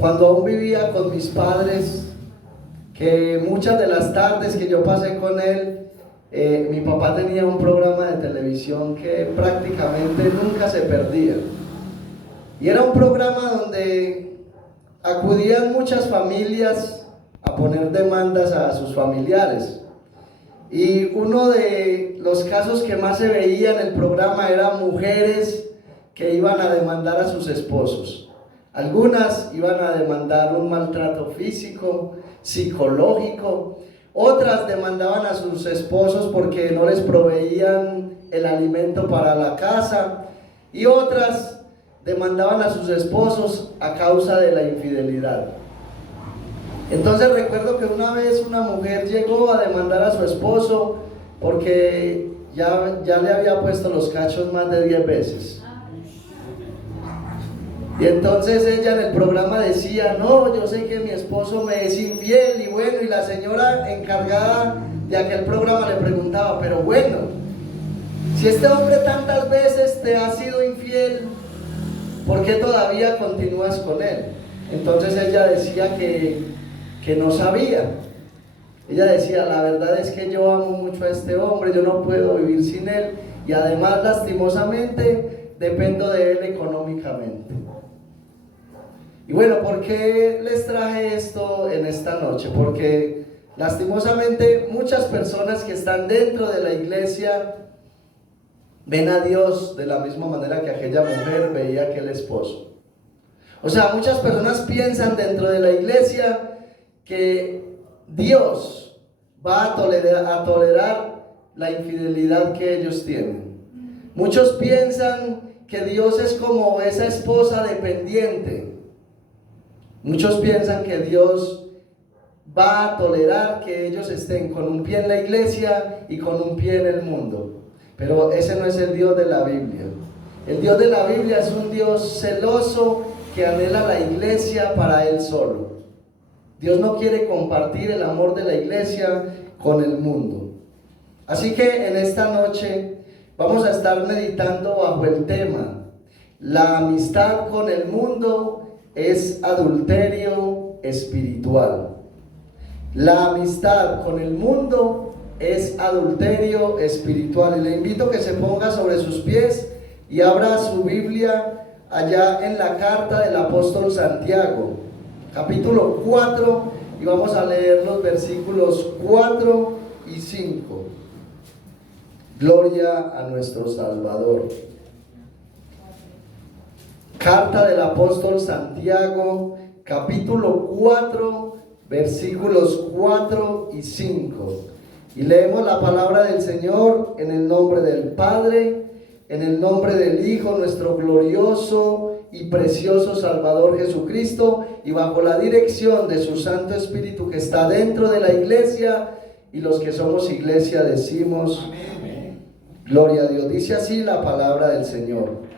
cuando aún vivía con mis padres, que muchas de las tardes que yo pasé con él, mi papá tenía un programa de televisión que prácticamente nunca se perdía. Y era un programa donde acudían muchas familias a poner demandas a sus familiares. Y uno de los casos que más se veía en el programa era mujeres que iban a demandar a sus esposos. Algunas iban a demandar un maltrato físico, psicológico, otras demandaban a sus esposos porque no les proveían el alimento para la casa, y otras demandaban a sus esposos a causa de la infidelidad. Entonces recuerdo que una vez una mujer llegó a demandar a su esposo porque ya le había puesto los cachos más de 10 veces. Y entonces ella en el programa decía: no, yo sé que mi esposo me es infiel. Y bueno, y la señora encargada de aquel programa le preguntaba: pero bueno, si este hombre tantas veces te ha sido infiel, ¿por qué todavía continúas con él? Entonces ella decía que no sabía. Ella decía: la verdad es que yo amo mucho a este hombre, yo no puedo vivir sin él, y además lastimosamente dependo de él económicamente. Y bueno, ¿por qué les traje esto en esta noche? Porque lastimosamente muchas personas que están dentro de la iglesia ven a Dios de la misma manera que aquella mujer veía a aquel esposo. O sea, muchas personas piensan dentro de la iglesia que Dios va a tolerar la infidelidad que ellos tienen. Muchos piensan que Dios es como esa esposa dependiente. Muchos piensan que Dios va a tolerar que ellos estén con un pie en la iglesia y con un pie en el mundo. Pero ese no es el Dios de la Biblia. El Dios de la Biblia es un Dios celoso que anhela la iglesia para Él solo. Dios no quiere compartir el amor de la iglesia con el mundo. Así que en esta noche vamos a estar meditando bajo el tema: la amistad con el mundo es adulterio espiritual. La amistad con el mundo es adulterio espiritual. Y le invito a que se ponga sobre sus pies y abra su Biblia allá en la carta del apóstol Santiago, capítulo 4, y vamos a leer los versículos 4 y 5. Gloria a nuestro Salvador. Carta del apóstol Santiago, capítulo 4, versículos 4 y 5. Y leemos la palabra del Señor en el nombre del Padre, en el nombre del Hijo, nuestro glorioso y precioso Salvador Jesucristo, y bajo la dirección de su Santo Espíritu que está dentro de la iglesia, y los que somos iglesia decimos amén. Gloria a Dios. Dice así la palabra del Señor: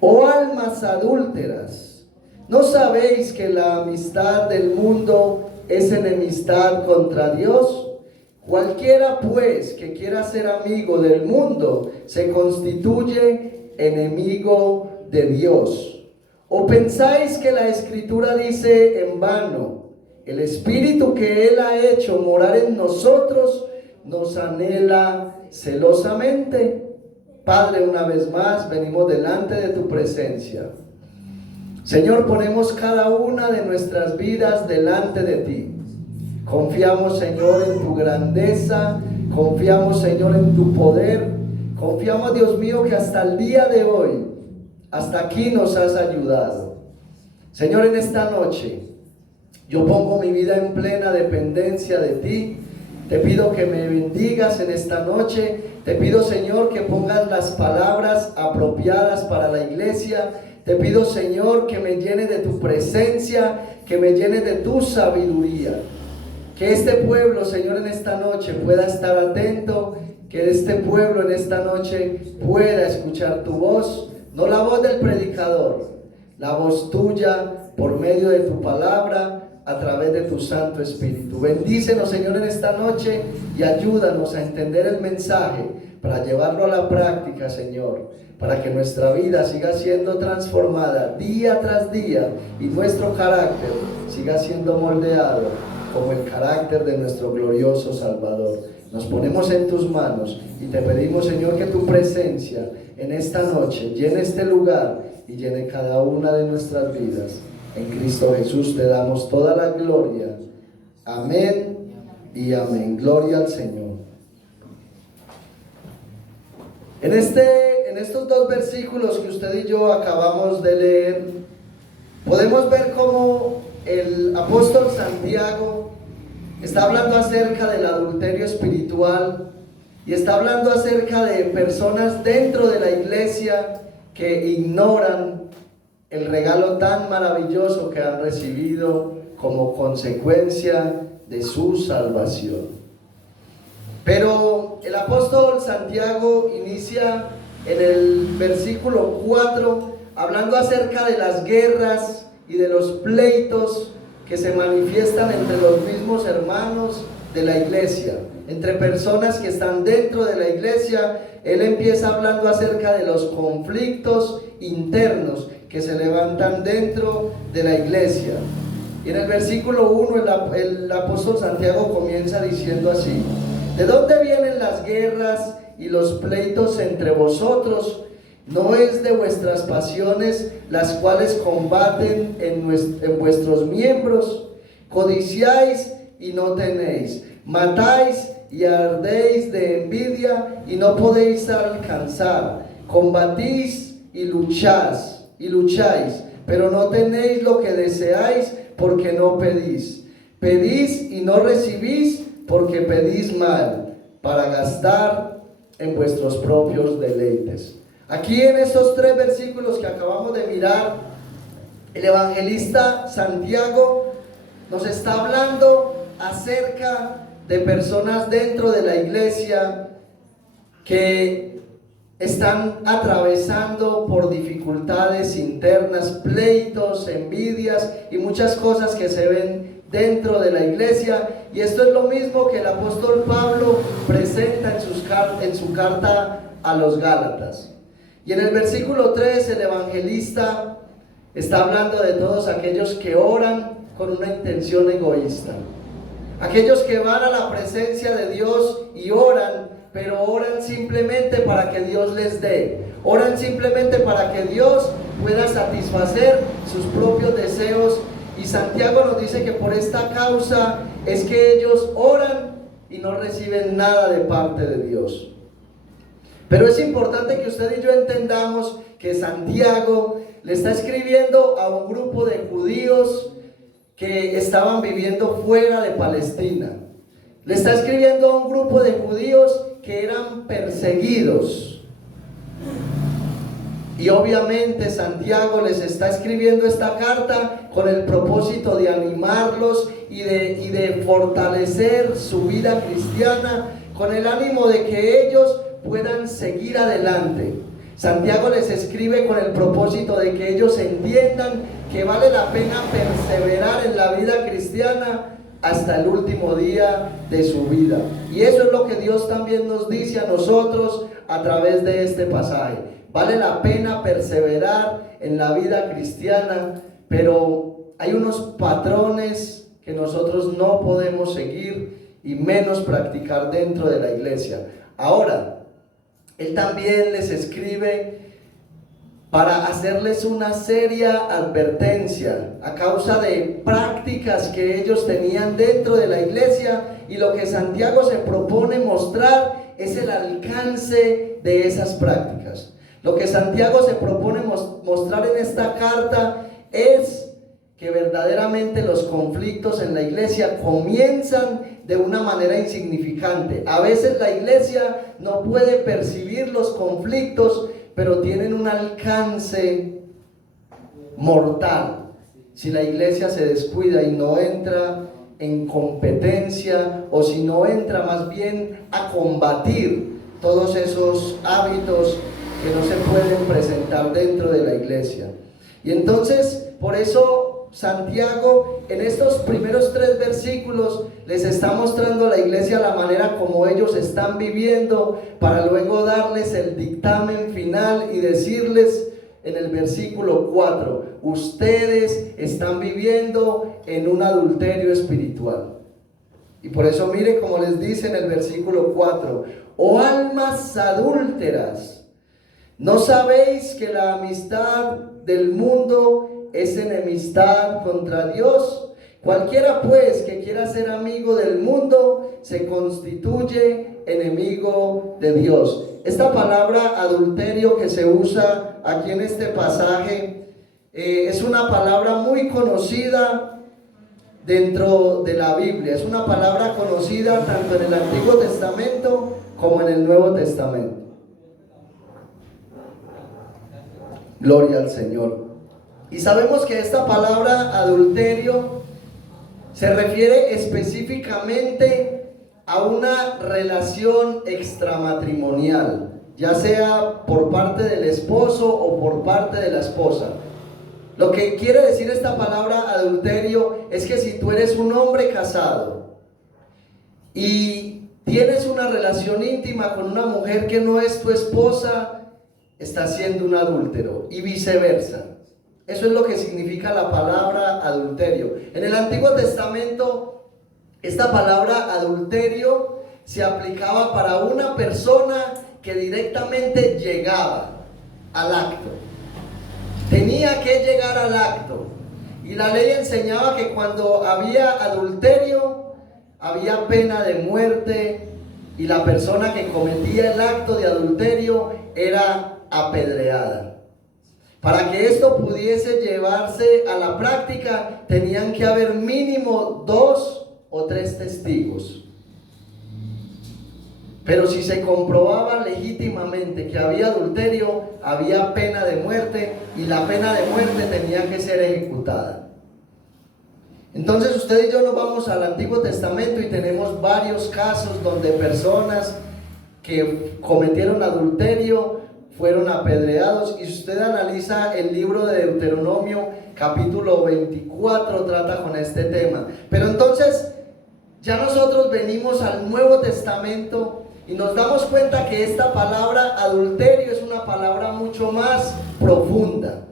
oh almas adúlteras, ¿no sabéis que la amistad del mundo es enemistad contra Dios? Cualquiera pues que quiera ser amigo del mundo se constituye enemigo de Dios. ¿O pensáis que la Escritura dice en vano: el Espíritu que Él ha hecho morar en nosotros nos anhela celosamente? Padre, una vez más venimos delante de tu presencia. Señor, ponemos cada una de nuestras vidas delante de ti. Confiamos, Señor, en tu grandeza, confiamos, Señor, en tu poder, confiamos, Dios mío, que hasta el día de hoy, hasta aquí nos has ayudado. Señor, en esta noche, yo pongo mi vida en plena dependencia de ti. Te pido que me bendigas en esta noche. Te pido, Señor, que pongas las palabras apropiadas para la iglesia. Te pido, Señor, que me llene de tu presencia, que me llene de tu sabiduría. Que este pueblo, Señor, en esta noche pueda estar atento, que este pueblo en esta noche pueda escuchar tu voz, no la voz del predicador, la voz tuya por medio de tu palabra, a través de tu Santo Espíritu. Bendícenos, Señor, en esta noche y ayúdanos a entender el mensaje, para llevarlo a la práctica, Señor, para que nuestra vida siga siendo transformada día tras día y nuestro carácter siga siendo moldeado como el carácter de nuestro glorioso Salvador. Nos ponemos en tus manos y te pedimos, Señor, que tu presencia en esta noche llene este lugar y llene cada una de nuestras vidas. En Cristo Jesús te damos toda la gloria. Amén y amén. Gloria al Señor. En estos dos versículos que usted y yo acabamos de leer, podemos ver cómo el apóstol Santiago está hablando acerca del adulterio espiritual y está hablando acerca de personas dentro de la iglesia que ignoran el regalo tan maravilloso que han recibido como consecuencia de su salvación. Pero el apóstol Santiago inicia en el versículo 4 hablando acerca de las guerras y de los pleitos que se manifiestan entre los mismos hermanos de la iglesia, entre personas que están dentro de la iglesia. Él empieza hablando acerca de los conflictos internos que se levantan dentro de la iglesia. Y en el versículo 1 el apóstol Santiago comienza diciendo así: ¿de dónde vienen las guerras y los pleitos entre vosotros? ¿No es de vuestras pasiones las cuales combaten en vuestros miembros? Codiciáis y no tenéis, matáis y ardéis de envidia y no podéis alcanzar, combatís y lucháis, pero no tenéis lo que deseáis porque no pedís. Pedís y no recibís porque pedís mal, para gastar en vuestros propios deleites. Aquí en estos tres versículos que acabamos de mirar, el evangelista Santiago nos está hablando acerca de personas dentro de la iglesia que están atravesando por dificultades internas, pleitos, envidias y muchas cosas que se ven dentro de la iglesia. Y esto es lo mismo que el apóstol Pablo presenta en su carta a los Gálatas. Y en el versículo 3 el evangelista está hablando de todos aquellos que oran con una intención egoísta, aquellos que van a la presencia de Dios y oran, pero oran simplemente para que Dios les dé, oran simplemente para que Dios pueda satisfacer sus propios deseos. Y Santiago nos dice que por esta causa es que ellos oran y no reciben nada de parte de Dios. Pero es importante que usted y yo entendamos que Santiago le está escribiendo a un grupo de judíos que estaban viviendo fuera de Palestina. Le está escribiendo a un grupo de judíos que eran perseguidos. Y obviamente Santiago les está escribiendo esta carta con el propósito de animarlos y de fortalecer su vida cristiana, con el ánimo de que ellos puedan seguir adelante. Santiago les escribe con el propósito de que ellos entiendan que vale la pena perseverar en la vida cristiana hasta el último día de su vida. Y eso es lo que Dios también nos dice a nosotros a través de este pasaje. Vale la pena perseverar en la vida cristiana, pero hay unos patrones que nosotros no podemos seguir y menos practicar dentro de la iglesia. Ahora, él también les escribe para hacerles una seria advertencia a causa de prácticas que ellos tenían dentro de la iglesia, y lo que Santiago se propone mostrar es el alcance de esas prácticas. Lo que Santiago se propone mostrar en esta carta es que verdaderamente los conflictos en la iglesia comienzan de una manera insignificante. A veces la iglesia no puede percibir los conflictos, pero tienen un alcance mortal si la iglesia se descuida y no entra en competencia, o si no entra más bien a combatir todos esos hábitos que no se pueden presentar dentro de la iglesia. Y entonces, por eso Santiago en estos primeros 3 versículos les está mostrando a la iglesia la manera como ellos están viviendo, para luego darles el dictamen final y decirles en el versículo 4: ustedes están viviendo en un adulterio espiritual. Y por eso mire como les dice en el versículo 4: oh almas adúlteras, ¿no sabéis que la amistad del mundo es enemistad contra Dios? Cualquiera pues que quiera ser amigo del mundo se constituye enemigo de Dios. Esta palabra adulterio que se usa aquí en este pasaje es una palabra muy conocida dentro de la Biblia. Es una palabra conocida tanto en el Antiguo Testamento como en el Nuevo Testamento. Gloria al Señor. Y sabemos que esta palabra adulterio se refiere específicamente a una relación extramatrimonial, ya sea por parte del esposo o por parte de la esposa. Lo que quiere decir esta palabra adulterio es que si tú eres un hombre casado y tienes una relación íntima con una mujer que no es tu esposa, estás siendo un adúltero, y viceversa. Eso es lo que significa la palabra adulterio. En el Antiguo Testamento, esta palabra adulterio se aplicaba para una persona que directamente llegaba al acto. Tenía que llegar al acto. Y la ley enseñaba que cuando había adulterio, había pena de muerte, y la persona que cometía el acto de adulterio era apedreada. Para que esto pudiese llevarse a la práctica, tenían que haber mínimo 2 o 3 testigos. Pero si se comprobaba legítimamente que había adulterio, había pena de muerte, y la pena de muerte tenía que ser ejecutada. Entonces usted y yo nos vamos al Antiguo Testamento y tenemos varios casos donde personas que cometieron adulterio fueron apedreados. Y si usted analiza el libro de Deuteronomio capítulo 24, trata con este tema. Pero entonces ya nosotros venimos al Nuevo Testamento y nos damos cuenta que esta palabra adulterio es una palabra mucho más profunda,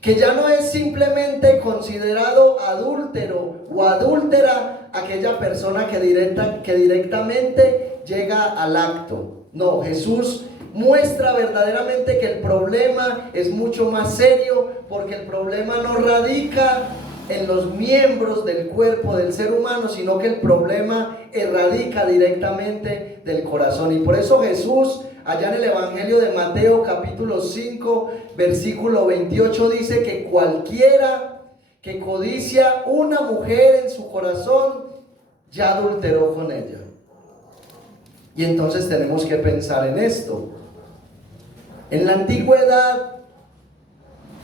que ya no es simplemente considerado adúltero o adúltera aquella persona que directamente llega al acto. No, Jesús muestra verdaderamente que el problema es mucho más serio, porque el problema no radica en los miembros del cuerpo del ser humano, sino que el problema radica directamente del corazón. Y por eso Jesús, allá en el Evangelio de Mateo capítulo 5 versículo 28, dice que cualquiera que codicia una mujer en su corazón ya adulteró con ella. Y entonces tenemos que pensar en esto. En la antigüedad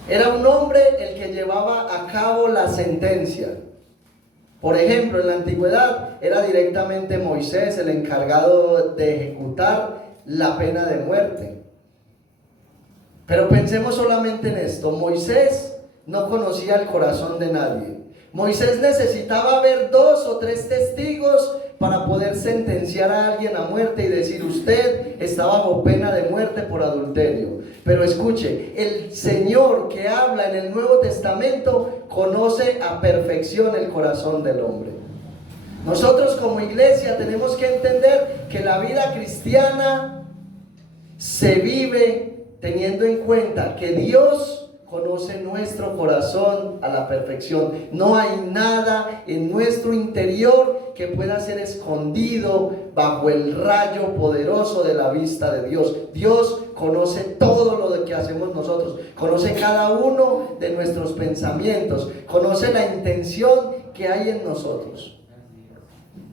era un hombre el que llevaba a cabo la sentencia. Por ejemplo, en la antigüedad era directamente Moisés el encargado de ejecutar la pena de muerte. Pero pensemos solamente en esto: Moisés no conocía el corazón de nadie. Moisés necesitaba ver 2 o 3 testigos para poder sentenciar a alguien a muerte y decir: usted está bajo pena de muerte por adulterio. Pero escuche, el Señor que habla en el Nuevo Testamento conoce a perfección el corazón del hombre. Nosotros como iglesia tenemos que entender que la vida cristiana se vive teniendo en cuenta que Dios conoce nuestro corazón a la perfección. No hay nada en nuestro interior que pueda ser escondido bajo el rayo poderoso de la vista de Dios. Dios conoce todo lo que hacemos nosotros, conoce cada uno de nuestros pensamientos, conoce la intención que hay en nosotros.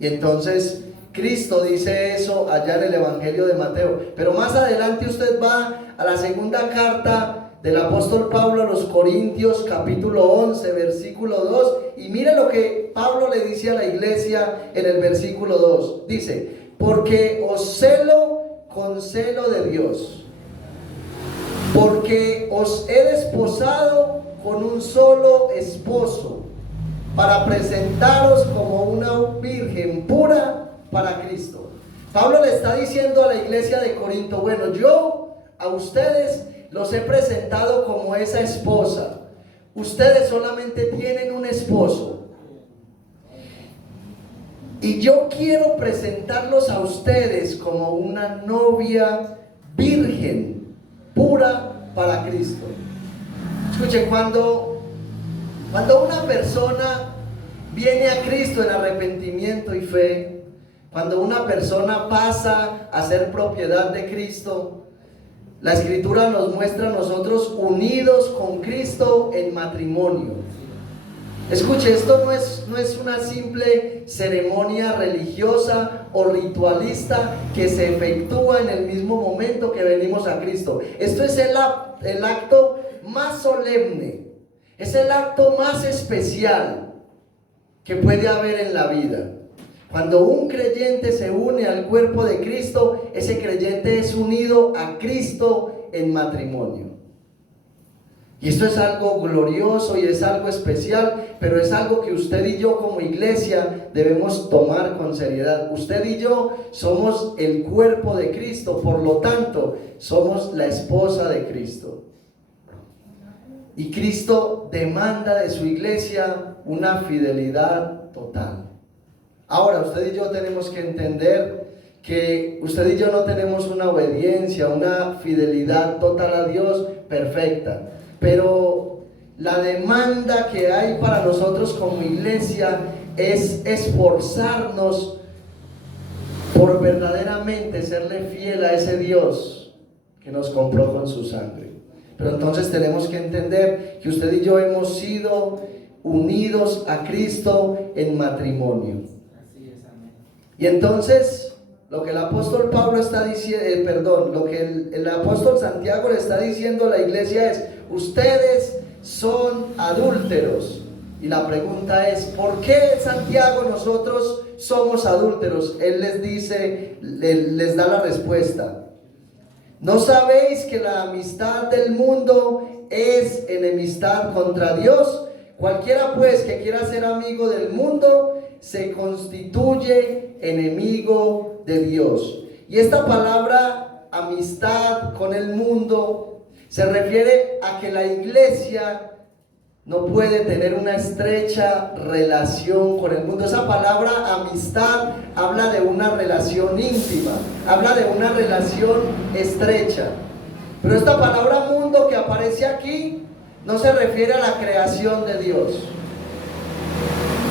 Y entonces Cristo dice eso allá en el Evangelio de Mateo. Pero más adelante usted va a la segunda carta del apóstol Pablo a los Corintios capítulo 11 versículo 2, y mire lo que Pablo le dice a la iglesia en el versículo 2. Dice: porque os celo con celo de Dios, porque os he desposado con un solo esposo, para presentaros como una virgen pura para Cristo. Pablo le está diciendo a la iglesia de Corinto, bueno, yo a ustedes los he presentado como esa esposa. Ustedes solamente tienen un esposo. Y yo quiero presentarlos a ustedes como una novia virgen, pura para Cristo. Escuchen, cuando una persona viene a Cristo en arrepentimiento y fe, cuando una persona pasa a ser propiedad de Cristo, la Escritura nos muestra a nosotros unidos con Cristo en matrimonio. Escuche, esto no es una simple ceremonia religiosa o ritualista que se efectúa en el mismo momento que venimos a Cristo. Esto es el acto más solemne, es el acto más especial que puede haber en la vida. Cuando un creyente se une al cuerpo de Cristo, ese creyente es unido a Cristo en matrimonio. Y esto es algo glorioso y es algo especial, pero es algo que usted y yo como iglesia debemos tomar con seriedad. Usted y yo somos el cuerpo de Cristo, por lo tanto, somos la esposa de Cristo. Y Cristo demanda de su iglesia una fidelidad total. Ahora, usted y yo tenemos que entender que usted y yo no tenemos una obediencia, una fidelidad total a Dios perfecta. Pero la demanda que hay para nosotros como iglesia es esforzarnos por verdaderamente serle fiel a ese Dios que nos compró con su sangre. Pero entonces tenemos que entender que usted y yo hemos sido unidos a Cristo en matrimonio. Y entonces lo que el apóstol Pablo está diciendo, lo que el apóstol Santiago le está diciendo a la iglesia es: ustedes son adúlteros. Y la pregunta es: ¿por qué, Santiago, nosotros somos adúlteros? Él les dice, les da la respuesta: ¿no sabéis que la amistad del mundo es enemistad contra Dios? Cualquiera pues que quiera ser amigo del mundo se constituye enemigo de Dios. Y esta palabra amistad con el mundo se refiere a que la iglesia no puede tener una estrecha relación con el mundo. Esa palabra amistad habla de una relación íntima, habla de una relación estrecha. Pero esta palabra mundo que aparece aquí no se refiere a la creación de Dios.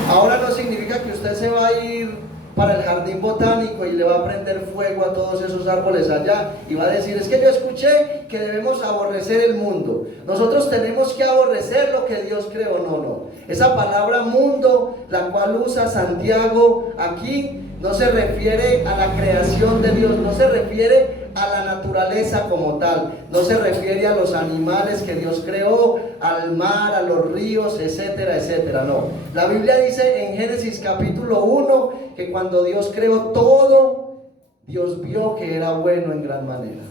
Ahora no significa que usted se va a ir para el jardín botánico y le va a prender fuego a todos esos árboles allá y va a decir: es que yo escuché que debemos aborrecer el mundo, nosotros tenemos que aborrecer lo que Dios creó. No, esa palabra mundo, la cual usa Santiago aquí, no se refiere a la creación de Dios, no se refiere a la naturaleza como tal, no se refiere a los animales que Dios creó, al mar, a los ríos, etcétera, etcétera. No, la Biblia dice en Génesis capítulo 1 que cuando Dios creó todo, Dios vio que era bueno en gran manera.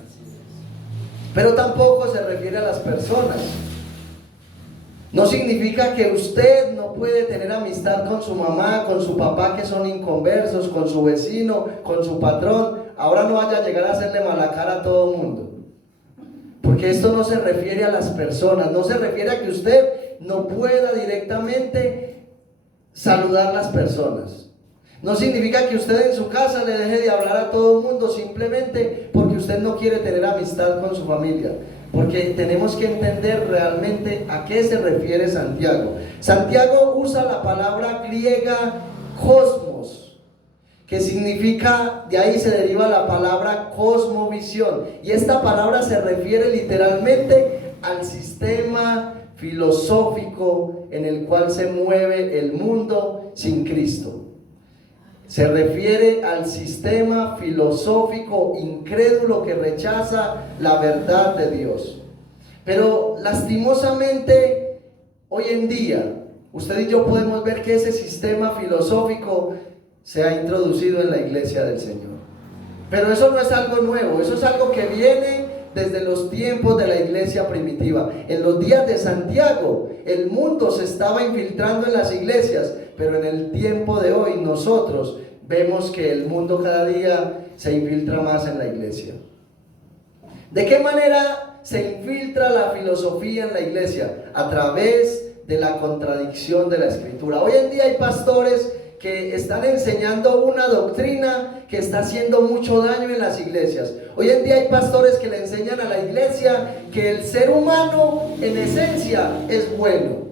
Pero tampoco se refiere a las personas. No significa que usted no puede tener amistad con su mamá, con su papá, que son inconversos, con su vecino, con su patrón. Ahora no vaya a llegar a hacerle mala cara a todo el mundo. Porque esto no se refiere a las personas, no se refiere a que usted no pueda directamente saludar a las personas. No significa que usted en su casa le deje de hablar a todo el mundo simplemente porque usted no quiere tener amistad con su familia. Porque tenemos que entender realmente a qué se refiere Santiago. Santiago usa la palabra griega cosmos, que significa, de ahí se deriva la palabra cosmovisión. Y esta palabra se refiere literalmente al sistema filosófico en el cual se mueve el mundo sin Cristo. Se refiere al sistema filosófico incrédulo que rechaza la verdad de Dios. Pero lastimosamente, hoy en día, usted y yo podemos ver que ese sistema filosófico se ha introducido en la iglesia del Señor. Pero eso no es algo nuevo, eso es algo que viene desde los tiempos de la iglesia primitiva. En los días de Santiago, el mundo se estaba infiltrando en las iglesias, pero en el tiempo de hoy nosotros vemos que el mundo cada día se infiltra más en la iglesia. ¿De qué manera se infiltra la filosofía en la iglesia? A través de la contradicción de la escritura. Hoy en día hay pastores que están enseñando una doctrina que está haciendo mucho daño en las iglesias. Hoy en día hay pastores que le enseñan a la iglesia que el ser humano en esencia es bueno.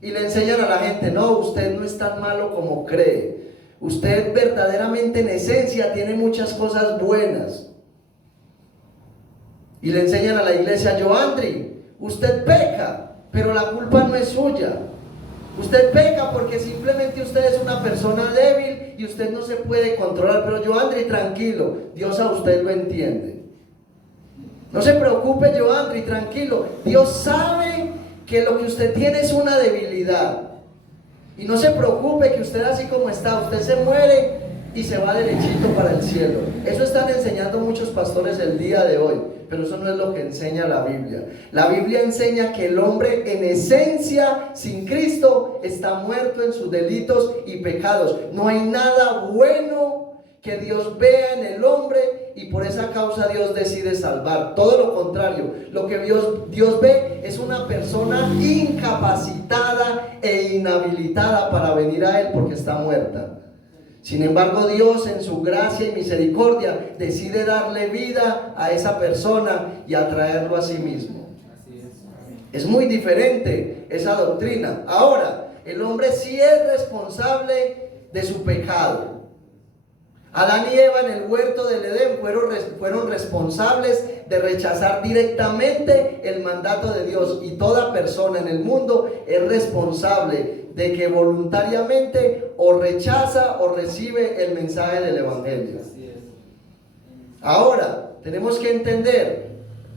Y le enseñan a la gente, no, usted no es tan malo como cree. Usted verdaderamente en esencia tiene muchas cosas buenas. Y le enseñan a la iglesia, Joandri, usted peca, pero la culpa no es suya. Usted peca porque simplemente usted es una persona débil y usted no se puede controlar. Pero Joandri, tranquilo, Dios a usted lo entiende. No se preocupe, Joandri, tranquilo. Dios sabe que lo que usted tiene es una debilidad. Y no se preocupe que usted así como está, usted se muere y se va derechito para el cielo. Eso están enseñando muchos pastores el día de hoy, pero eso no es lo que enseña la Biblia. La Biblia enseña que el hombre en esencia sin Cristo está muerto en sus delitos y pecados. No hay nada bueno que Dios vea en el hombre y por esa causa Dios decide salvar. Todo lo contrario, lo que Dios ve es una persona incapacitada e inhabilitada para venir a Él porque está muerta. Sin embargo, Dios en su gracia y misericordia decide darle vida a esa persona y atraerlo a sí mismo. Es muy diferente esa doctrina. Ahora, el hombre sí es responsable de su pecado. Adán y Eva en el huerto del Edén fueron responsables de rechazar directamente el mandato de Dios, y toda persona en el mundo es responsable de que voluntariamente o rechaza o recibe el mensaje del evangelio. Ahora, tenemos que entender,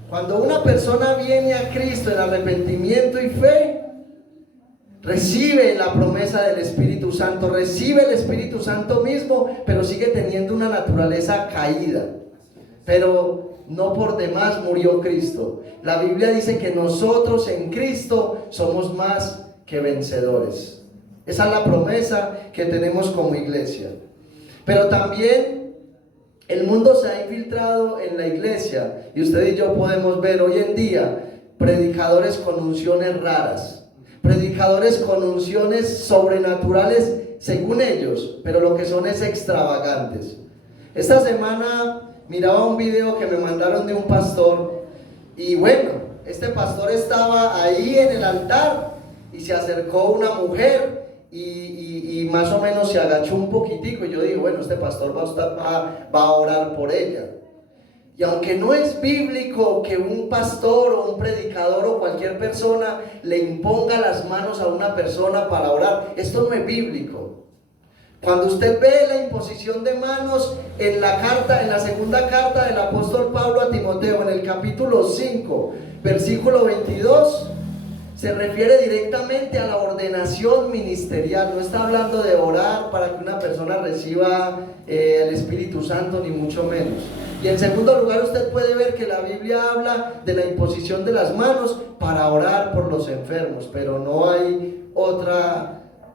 cuando una persona viene a Cristo en arrepentimiento y fe, recibe la promesa del Espíritu Santo, recibe el Espíritu Santo mismo, pero sigue teniendo una naturaleza caída. Pero no por demás murió Cristo. La Biblia dice que nosotros en Cristo somos más que vencedores. Esa es la promesa que tenemos como iglesia. Pero también el mundo se ha infiltrado en la iglesia, y usted y yo podemos ver hoy en día predicadores con unciones raras, predicadores con unciones sobrenaturales según ellos, pero lo que son es extravagantes. Esta semana miraba un video que me mandaron de un pastor, y bueno, este pastor estaba ahí en el altar y se acercó una mujer y más o menos se agachó un poquitico, y yo digo, bueno, este pastor va a orar por ella. Y aunque no es bíblico que un pastor o un predicador o cualquier persona le imponga las manos a una persona para orar, esto no es bíblico. Cuando usted ve la imposición de manos en la segunda carta del apóstol Pablo a Timoteo, en el capítulo 5, versículo 22, se refiere directamente a la ordenación ministerial. No está hablando de orar para que una persona reciba el Espíritu Santo, ni mucho menos. Y en segundo lugar, usted puede ver que la Biblia habla de la imposición de las manos para orar por los enfermos, pero no hay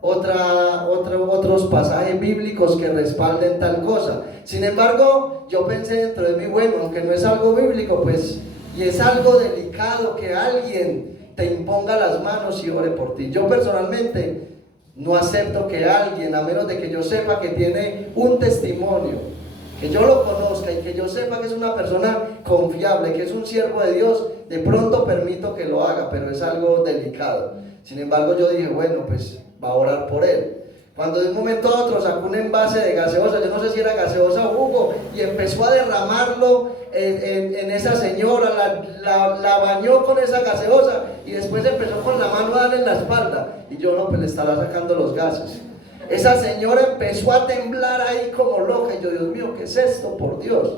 otros pasajes bíblicos que respalden tal cosa. Sin embargo, yo pensé dentro de mí, bueno, aunque no es algo bíblico, pues, y es algo delicado que alguien te imponga las manos y ore por ti. Yo personalmente no acepto que alguien, a menos de que yo sepa que tiene un testimonio, que yo lo conozca y que yo sepa que es una persona confiable, que es un siervo de Dios, de pronto permito que lo haga, pero es algo delicado. Sin embargo, yo dije, bueno, pues va a orar por él. Cuando de un momento a otro sacó un envase de gaseosa, yo no sé si era gaseosa o jugo, y empezó a derramarlo en esa señora, la bañó con esa gaseosa, y después empezó con la mano a darle en la espalda, y yo, no, pues le estará sacando los gases. Esa señora empezó a temblar ahí como loca, y yo, Dios mío, ¿qué es esto? Por Dios.